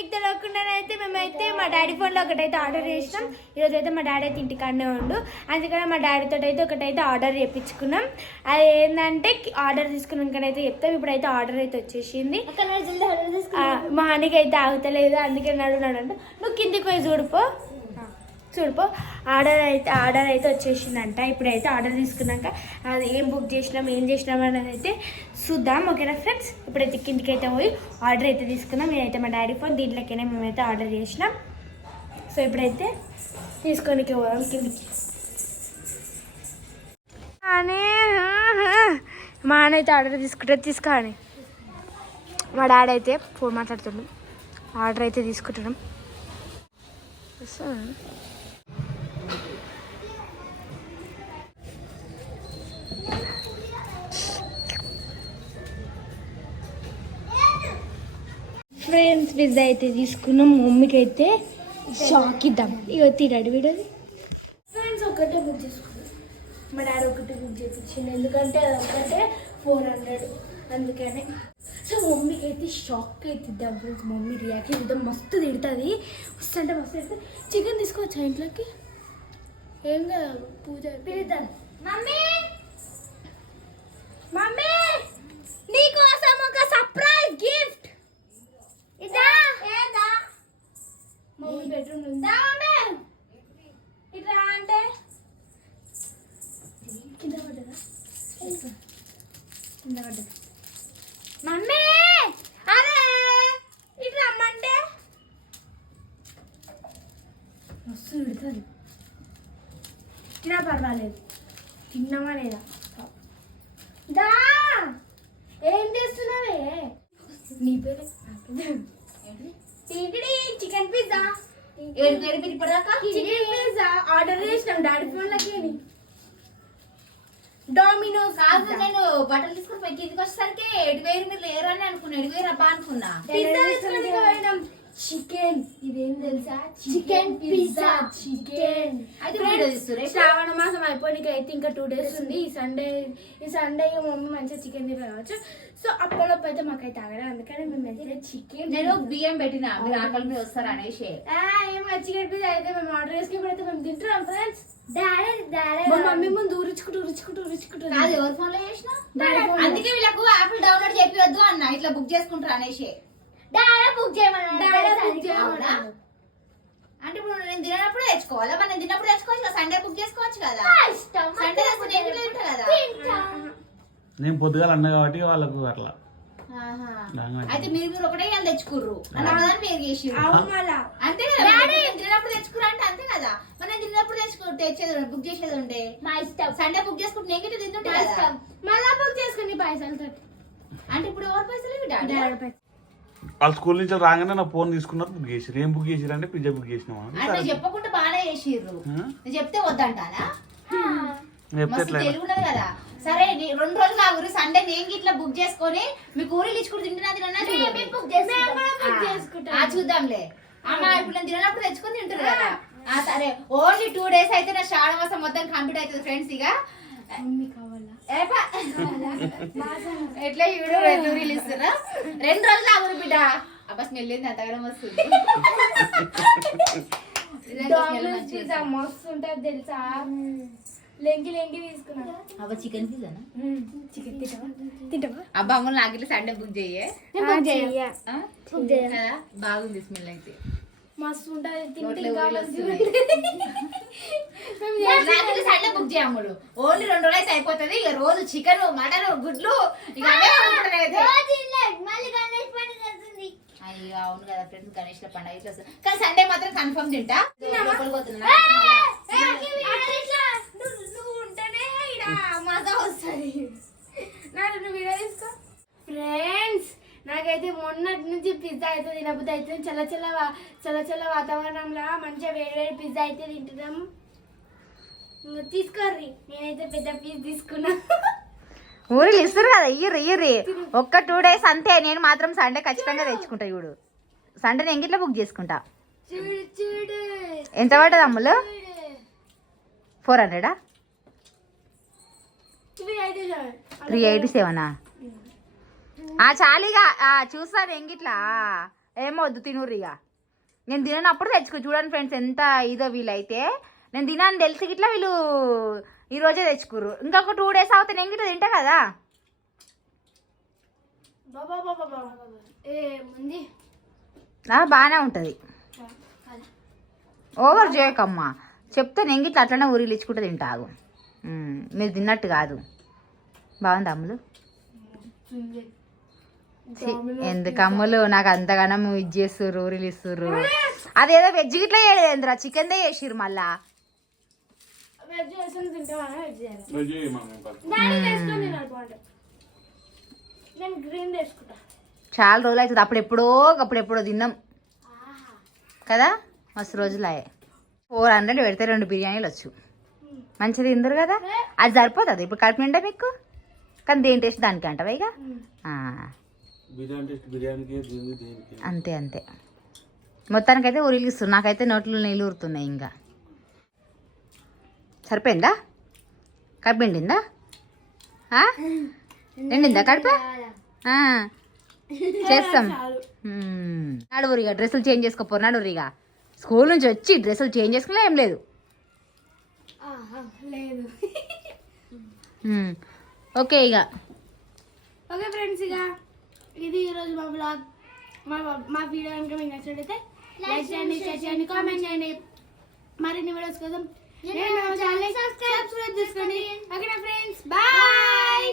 మీకు తెలియకుండా అయితే మేమైతే మా డాడీ ఫోన్లో ఒకటైతే ఆర్డర్ చేసినాం. ఈరోజు అయితే మా డాడీ అయితే ఇంటికాడనే ఉండు. అందుకని మా డాడీతో అయితే ఒకటైతే ఆర్డర్ చేయించుకున్నాం అది ఏంటంటే ఆర్డర్ తీసుకున్నాకనైతే చెప్తాం. ఇప్పుడైతే ఆర్డర్ అయితే వచ్చేసింది. మా హనీకి అయితే ఆగుతలేదు. అందుకే నడు నడు అంటే నువ్వు కిందికి పోయి చూడుపో చూడుపో ఆర్డర్ అయితే ఆర్డర్ అయితే వచ్చేసిందంట. ఇప్పుడైతే ఆర్డర్ తీసుకున్నాక అది ఏం బుక్ చేసినాం ఏం చేసినాం అనేది అయితే చూద్దాం ఓకేనా ఫ్రెండ్స్ ఇప్పుడైతే కిందికి అయితే పోయి ఆర్డర్ అయితే తీసుకున్నాం నేనైతే మా డాడీ ఫోన్ దీంట్లోకైనా మేమైతే ఆర్డర్ చేసినాం. సో ఇప్పుడైతే తీసుకొని పోదాం కిందికి. మా ఆయన అయితే ఆర్డర్ తీసుకుంటే తీసుకోని మా డాడీ అయితే ఫోన్ మాట్లాడుతున్నాం ఆర్డర్ అయితే తీసుకుంటున్నాం. సో ఫ్రెండ్స్ పిజ్జా అయితే తీసుకున్నాం. మమ్మీకి అయితే షాక్ ఇద్దాం. ఇక తిరాడు వీడది ఫ్రెండ్స్ ఒకటే బుక్ చేసుకున్నాం. మా డాడీ ఒకటి బుక్ చేయించింది ఎందుకంటే అది ఒకటే ఫోర్ హండ్రెడ్ అందుకనే. సో మమ్మీకి అయితే షాక్ అయితే ఇద్దాం ఫ్రెండ్స్ మమ్మీ రియాక్షన్ ఇద్దాం మస్తు తిడుతుంది. వస్తుంటే మస్తు తిడుతుంది. చికెన్ తీసుకోవచ్చా ఇంట్లోకి? ఏం కదా పూజ పిలుద్దాం మమ్మీ! మమ్మీ! నీకోసం ఒక సర్ప్రైజ్ గిఫ్ట్ ఇదా? ఏదా? మమ్మీ బెడ్రూమ్ ఉందా. మమ్మీ! ఇట్లా అంటే? కింద పడ్డదా? కింద పడ్డదా? తినా పర్వాలేదు. తిన్నామా లేదా? దా! ఏం చేస్తున్నావే? నీ పేరు? Chicken pizza? ఏడు పేరు ఇప్పటిదాకా చికెన్ పిజ్జా ఆర్డర్ చేసినాం డాడీ ఫోన్ లకి డామినోస్ కాదు నేను బట్టలు తీసుకుని కిందికి వచ్చేసరికి ఏడు వేరు మీరు లేరు అని అనుకున్నా. ఏడు వేరు అబ్బా అనుకున్నా చికెన్. ఇదేం తెలుసా? Chicken pizza. చికెన్. అయితే? శ్రావణ మాసం అయిపోయినాక అయితే ఇంకా టూ డేస్ ఉంది. ఈ సండే ఈ సండే మమ్మీ మంచిగా చికెన్ తినవచ్చు సో అప్పటిలోపు అయితే మాకైతే ఆగలేదు అందుకని మేము అయితే చికెన్ నేను బియ్యం పెట్టిన. మీరు ఆకలి మీద వస్తారు అనేసి. ఏం చికెన్ పిజ్జా అయితే మేము ఆర్డర్ చేసుకుని అయితే మేము తింటున్నాం ఫ్రెండ్స్ డాడీ డాడీ మా మమ్మీ ముందు ఊరించుకుంటూ ఊరించుకుంటూ ఊరించుకుంటూ కాదు ఎవరి ఫోన్లో చేసిన. అందుకే వీళ్ళకు యాప్ డౌన్లోడ్ చెప్పివద్దు అన్న. ఇట్లా బుక్ చేసుకుంటారు అనేసి. డాడీ బుక్ చేయమన్నా డాడీ బుక్ అవునా? అంటే ఇప్పుడు నేను తినప్పుడు తెచ్చుకోవాలా? మరి నేను తిన్నప్పుడు తెచ్చుకోవచ్చు కదా. సండే బుక్ చేసుకోవచ్చు కదా. ఇష్టం. సండే నేను తింటా కదా. నేను పొద్దుగాల అన్న కాబట్టి వాళ్ళకు అట్లా. అయితే మీరు మీరు ఒకటే ఇవాళ తెచ్చుకుర్రు. అన్నదాన్ని మీరు మళ్ళా అంతే కదా. నేను తిన్నప్పుడు తెచ్చుకురా అంటే అంతే కదా. మరి నేను తిన్నప్పుడు తెచ్చుకో తెచ్చేది బుక్ చేసేది ఉండే. మా ఇష్టం. సండే బుక్ చేసుకుంటే నేను గిట్ల తింటుంటే మళ్ళా బుక్ చేసుకుని పైసలు తోటి. అంటే ఇప్పుడు ఎవరి పైసలు డాడీ? వాళ్ళ స్కూల్ నుంచి రాగానే నా ఫోన్ తీసుకున్నారు బుక్ చేసారు ఏం బుక్ చేసారు అంటే పిజ్జా బుక్ చేసినావా అంటే చెప్పకుండా బాగానే చేసిర్రు? నేను చెప్తే వద్దంటానా? చెప్తే మస్తు ఎట్లా ఉన్నది కదా. సరే నీ- రెండు రోజులు ఆ ఊరి సండే నేను గిట్ల బుక్ చేసుకొని మీకు ఊరిలు ఇచ్చుకుని తింటున్నా తిన్నా బుక్ చేసుకుంటాం. ఆ చూద్దాంలే. అన్న ఇప్పుడు నేను తినప్పుడు తెచ్చుకొని తింటారు కదా. ఆ సరే. ఓన్లీ టూ డేస్ అయితే నా శ్రావణ మాసం మొత్తం కంప్లీట్ అవుతుంది ఫ్రెండ్స్ ఇక. ఎట్లా ఈవిడ రెండు ఇస్తున్నా. రెండు రోజులు ఆగురు బిడ్డ. అబ్బా స్మెల్ ఏంది? అంతగానం వస్తుంది. మస్తు ఉంటుంది తెలుసా? లెంగి లెంగి తీసుకున్నా. వస్తుంది. అబ్బా చికెన్ పిజ్జానా చికెన్ తింటావా తింటావా? అబ్బా అమ్మ నాకు ఇట్లా సండే బుక్ చెయ్యే చెయ్య ఆ? బుక్ చేయ? కదా బాగుంది స్మెల్ అయితే. మస్తు ఉంటుంది. తింటే సండే బుక్ చేయమ్ముడు ఓన్లీ రెండు రోజులు అయితే అయిపోతుంది. ఇక రోజు చికెన్ మటన్ గుడ్లు ఇక అవే. అయ్యో అవును కదా ఫ్రెండ్స్ గణేష్ పండుగ ఇట్లా వస్తుంది. కానీ సండే మాత్రం కన్ఫర్మ్ తింటా. లోపలికి పోతున్నా. నువ్వు ఉంటేనే ఈడ మజా వస్తుంది. నాకు నువ్వు వీడియో తీసుకో. ఫ్రెండ్స్ నాకైతే మొన్నటి నుంచి పిజ్జా అయితే తినబుద్ధి అయితే చల్ల చల్ల చల్ల చల్ల వాతావరణంలో మంచిగా వేడి వేడి పిజ్జా అయితే తింటున్నాం. తీసుకోర్రి. నేనైతే పెద్ద పీస్ తీసుకున్నా. ఊరిలు ఇస్తారు కదా ఇయ్యరు ఇయ్యరు ఒక్క టూ డేస్ అంతే నేను మాత్రం సండే ఖచ్చితంగా తెచ్చుకుంటా చూడు. సండే నేను గిట్లా బుక్ చేసుకుంటా. ఎంత పడుతుంది అమ్ములు? ఫోర్ హండ్రెడా. త్రీ ఎయిటీ సెవెనా ఆ చాలీగా ఆ, చూస్తాను ఎంగిట్లా? ఏమో వద్దు తినుర్రి ఇక నేను తిననప్పుడు తెచ్చుకో. చూడండి ఫ్రెండ్స్ ఎంత ఇదో వీళ్ళైతే నేను తినని తెలిసి గిట్లా వీళ్ళు ఈ రోజే తెచ్చుకుర్రు. ఇంకొక టూ డేస్ అవుతే నేను గిట్లా తింటా కదా. బాగానే ఉంటుంది. ఓవర్ చేయకమ్మా. చెప్తే నేను గిట్లా అట్లనే ఊరిలు ఇచ్చుకుంటే తింటాగు మీరు తిన్నట్టు కాదు. బాగుంది అమ్ములు? ఛీ, ఎందుకు అమ్ములు? నాకు అంతగానం ఇది చేస్తుర్రు ఊరిలు ఇస్తుర్రు. అదేదో వెజ్ గిట్లా చేయలేదురా చికెన్ దే చేసిర్రు మళ్ళా. చాలా రోజులు అవుతుంది. అప్పుడు ఎప్పుడో అప్పుడు ఎప్పుడో తిన్నాం. కదా? మస్తు రోజులు అయ్యాయి. ఫోర్ హండ్రెడ్ పెడితే రెండు బిర్యానీలు వచ్చు. మంచిది తిందరు కదా? అది సరిపోతుంది. ఇప్పుడు కడుపు నిండా మీకు? కానీ దేని టేస్ట్ దానికి అంటవా ఇక అంతే అంతే. మొత్తానికైతే ఊరిలిస్తుంది నాకైతే నోట్లో నీళ్ళు ఊరుతున్నాయి ఇంకా. సరిపోయిందా? కడుపు నిండిందా ఆ? నిండిందా కడుపు? ఆ. చేస్తాం. ఇక డ్రెస్సులు చేంజ్ చేసుకోపోరు నడువురు ఇక. స్కూల్ నుంచి వచ్చి డ్రెస్సులు చేంజ్ చేసుకున్నా ఏం లేదు. ఓకే ఇక. ఓకే ఫ్రెండ్స్ ఇక. ఇది ఈరోజు మా బ్లాగ్ మా మా వీడియో కనుక మీకు నచ్చినట్లయితే లైక్ చేయండి షేర్ చేయండి కామెంట్ చేయండి మరిన్ని వీడియోస్ కోసం నేను మా ఛానల్ సబ్స్క్రైబ్ చేసుకోండి ఓకే ఫ్రెండ్స్ బాయ్